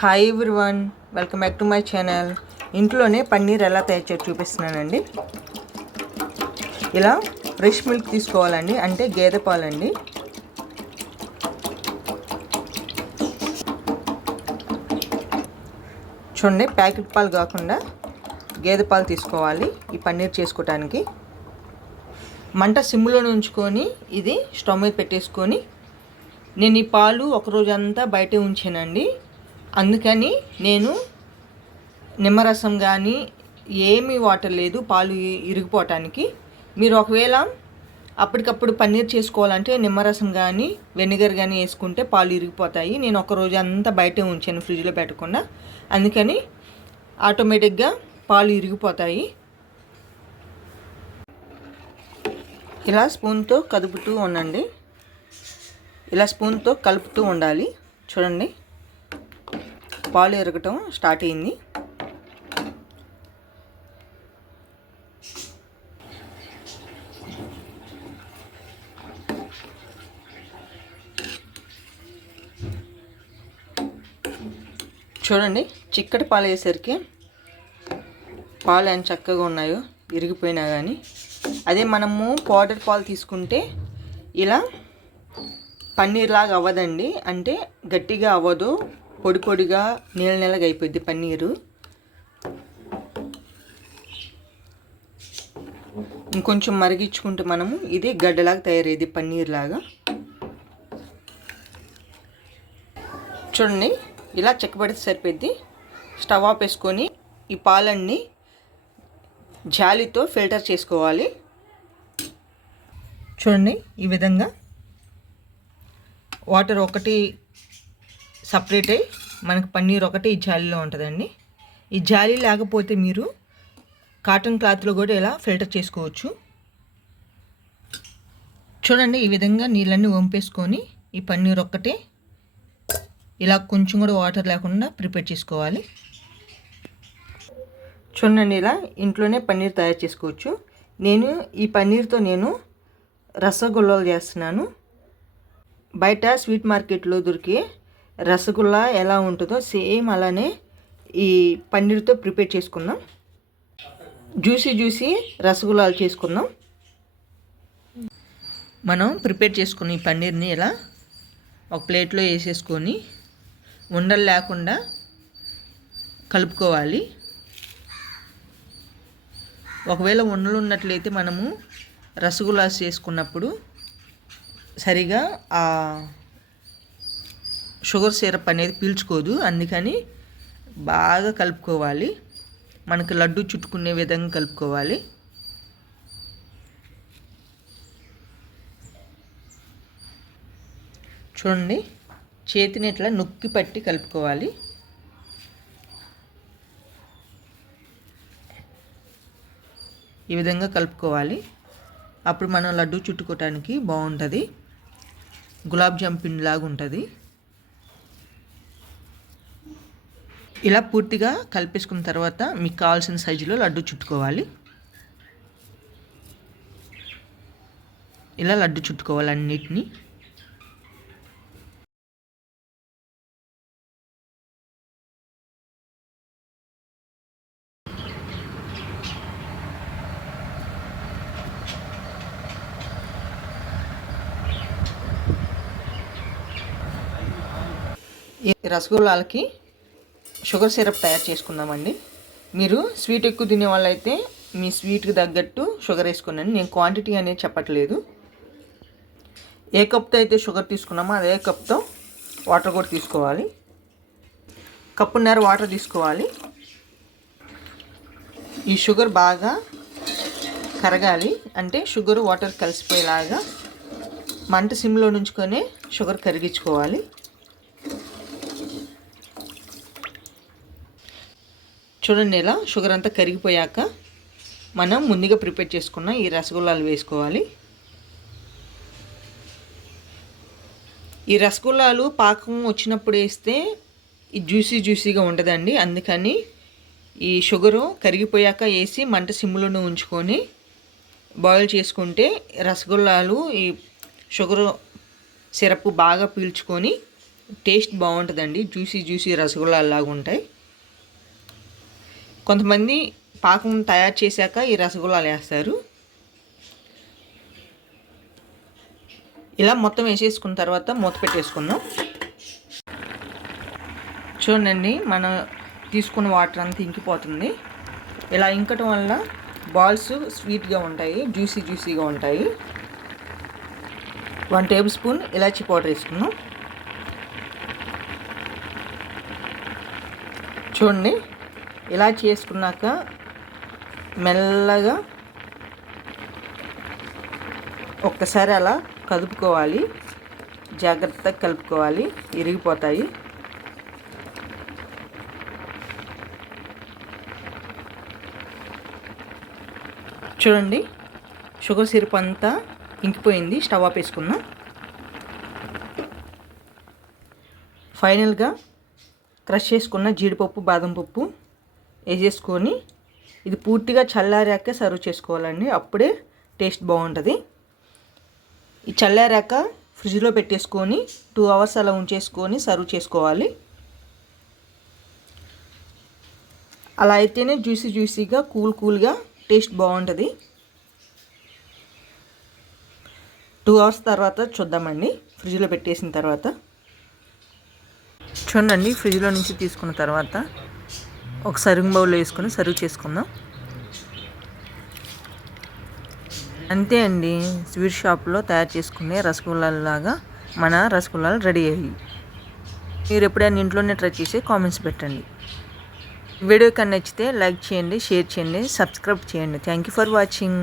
Hi everyone, welcome back to my channel. ఇంట్లోనే పన్నీర్ ఎలా తయారు చేసి చూపిస్తున్నానండి. ఇలా ఫ్రెష్ మిల్క్ తీసుకోవాలండి, అంటే గేదె పాలండి. చూడండి, ప్యాకెట్ పాలు కాకుండా గేదె పాలు తీసుకోవాలి ఈ పన్నీర్ చేసుకోవటానికి. మంట సిమ్లోనే ఉంచుకొని ఇది స్టవ్ మీద పెట్టేసుకొని, నేను ఈ పాలు ఒకరోజంతా బయటే ఉంచానండి. అందుకని నేను నిమ్మరసం కానీ ఏమీ వాటర్ లేదు పాలు ఇరిగిపోవటానికి. మీరు ఒకవేళ అప్పటికప్పుడు పన్నీర్ చేసుకోవాలంటే నిమ్మరసం కానీ వెనిగర్ కానీ వేసుకుంటే పాలు ఇరిగిపోతాయి. నేను ఒక రోజు అంతా బయటే ఉంచాను ఫ్రిడ్జ్లో పెట్టకుండా, అందుకని ఆటోమేటిక్గా పాలు ఇరిగిపోతాయి. ఇలా స్పూన్తో కదుపుతూ ఉండండి, ఇలా స్పూన్తో కలుపుతూ ఉండాలి. చూడండి, పాలు ఎరగటం స్టార్ట్ అయింది. చూడండి, చిక్కటి పాలు వేసరికి పాలు ఎంత చక్కగా ఉన్నాయో, ఇరిగిపోయినా కానీ. అదే మనము పౌడర్ పాలు తీసుకుంటే ఇలా పన్నీర్ లాగా అవ్వదండి, అంటే గట్టిగా అవ్వదు, పొడి పొడిగా నీళ్ళగా అయిపోద్ది పన్నీరు. ఇంకొంచెం మరిగించుకుంటే మనము ఇది గడ్డలాగా తయారయ్యేది పన్నీర్ లాగా. చూడండి, ఇలా చెక్కబడితే సరిపోద్ది. స్టవ్ ఆఫ్ వేసుకొని ఈ పాలన్నీ జాలితో ఫిల్టర్ చేసుకోవాలి. చూడండి, ఈ విధంగా వాటర్ ఒకటి సపరేట్ అయ్యి మనకు పన్నీర్ ఒకటి ఈ జాలీలో ఉంటుందండి. ఈ జాలీ లేకపోతే మీరు కాటన్ క్లాత్లో కూడా ఇలా ఫిల్టర్ చేసుకోవచ్చు. చూడండి, ఈ విధంగా నీళ్ళన్నీ వంపేసుకొని ఈ పన్నీర్ ఒక్కటే ఇలా కొంచెం కూడా వాటర్ లేకుండా ప్రిపేర్ చేసుకోవాలి. చూడండి, ఇలా ఇంట్లోనే పన్నీర్ తయారు చేసుకోవచ్చు. నేను ఈ పన్నీర్తో రసగుల్లాలు చేస్తున్నాను. బయట స్వీట్ మార్కెట్లో దొరికే రసగుల్లా ఎలా ఉంటుందో సేమ్ అలానే ఈ పన్నీర్తో ప్రిపేర్ చేసుకుందాం. జ్యూసీ రసగుల్లాలు చేసుకుందాం. మనం ప్రిపేర్ చేసుకున్న ఈ పన్నీర్ని ఇలా ఒక ప్లేట్లో వేసేసుకొని ఉండలు లేకుండా కలుపుకోవాలి. ఒకవేళ ఉండలు ఉన్నట్లయితే మనము రసగుల్లాస్ చేసుకున్నప్పుడు సరిగా ఆ షుగర్ సిరప్ అనేది పీల్చుకోదు, అందుకని బాగా కలుపుకోవాలి. మనకు లడ్డు చుట్టుకునే విధంగా కలుపుకోవాలి. చూడండి, చేతిని ఇట్లా నొక్కి పట్టి కలుపుకోవాలి. ఈ విధంగా కలుపుకోవాలి. అప్పుడు మనం లడ్డు చుట్టుకోవటానికి బాగుంటుంది, గులాబ్ జామ్ పిండి లాగా ఉంటుంది. ఇలా పూర్తిగా కలిపేసుకున్న తర్వాత మీకు కావాల్సిన సైజులో లడ్డు చుట్టుకోవాలి. ఇలా లడ్డు చుట్టుకోవాలి అన్నిటినీ. ఈ రసగుల్లాలకి షుగర్ సిరప్ తయారు చేసుకుందామండి. మీరు స్వీట్ ఎక్కువ తినే వాళ్ళైతే మీ స్వీట్కి తగ్గట్టు షుగర్ వేసుకున్నాను. నేను క్వాంటిటీ అనేది చెప్పట్లేదు. ఏ కప్తో అయితే షుగర్ తీసుకున్నామో అదే కప్తో వాటర్ కూడా తీసుకోవాలి. కప్పున్నర వాటర్ తీసుకోవాలి. ఈ షుగర్ బాగా కరగాలి, అంటే షుగర్ వాటర్ కలిసిపోయేలాగా మంట సిమ్లో నుంచుకొని షుగర్ కరిగించుకోవాలి. చూడండి, ఇలా షుగర్ అంతా కరిగిపోయాక మనం ముందుగా ప్రిపేర్ చేసుకున్న ఈ రసగుల్లాలు వేసుకోవాలి. ఈ రసగుల్లాలు పాకం వచ్చినప్పుడు వేస్తే ఈ జ్యూసీగా ఉండదండి, అందుకని ఈ షుగరు కరిగిపోయాక వేసి మంట సిమ్లోనే ఉంచుకొని బాయిల్ చేసుకుంటే రసగుల్లాలు ఈ షుగరు సిరప్ బాగా పీల్చుకొని టేస్ట్ బాగుంటుందండి. జ్యూసీ జ్యూసీ రసగుల్లాలాగా ఉంటాయి. కొంతమంది పాకం తయారు చేశాక ఈ రసగుల్లాలు వేస్తారు. ఇలా మొత్తం వేసేసుకున్న తర్వాత మూత పెట్టేసుకుందాం. చూడండి, మనం తీసుకున్న వాటర్ అంతా ఇంకిపోతుంది. ఇలా ఇంకటం వల్ల బాల్స్ స్వీట్గా ఉంటాయి, జ్యూసీగా ఉంటాయి. 1 టేబుల్ స్పూన్ ఇలాచీ పౌడర్ వేసుకున్నాం. చూడండి, ఇలా చేసుకున్నాక మెల్లగా ఒక్కసారి అలా కదుపుకోవాలి. జాగ్రత్తగా కలుపుకోవాలి, ఇరిగిపోతాయి. చూడండి, షుగర్ సిరప్ అంతా ఇంకిపోయింది. స్టవ్ ఆపేసుకుందాం. ఫైనల్గా క్రష్ చేసుకున్న జీడిపప్పు, బాదం పప్పు వేసేసుకొని ఇది పూర్తిగా చల్లారాక సర్వ్ చేసుకోవాలండి. అప్పుడే టేస్ట్ బాగుంటుంది. ఈ చల్లారాక ఫ్రిడ్జ్లో పెట్టేసుకొని 2 అవర్స్ అలా ఉంచేసుకొని సర్వ్ చేసుకోవాలి. అలా అయితేనే జ్యూసీగా కూల్గా టేస్ట్ బాగుంటుంది. 2 అవర్స్ తర్వాత చూద్దామండి, ఫ్రిడ్జ్లో పెట్టేసిన తర్వాత. చూడండి, ఫ్రిడ్జ్లో నుంచి తీసుకున్న తర్వాత ఒక సర్వింగ్ బౌల్లో వేసుకొని సర్వ్ చేసుకుందాం. అంతే అండి, స్వీట్ షాప్లో తయారు చేసుకునే రసగుల్లాలాగా మన రసగుల్లాలు రెడీ అయ్యాయి. మీరు ఎప్పుడైనా ఇంట్లోనే ట్రై చేసి కామెంట్స్ పెట్టండి. వీడియో కన్నా నచ్చితే లైక్ చేయండి, షేర్ చేయండి, సబ్స్క్రైబ్ చేయండి. Thank you for watching.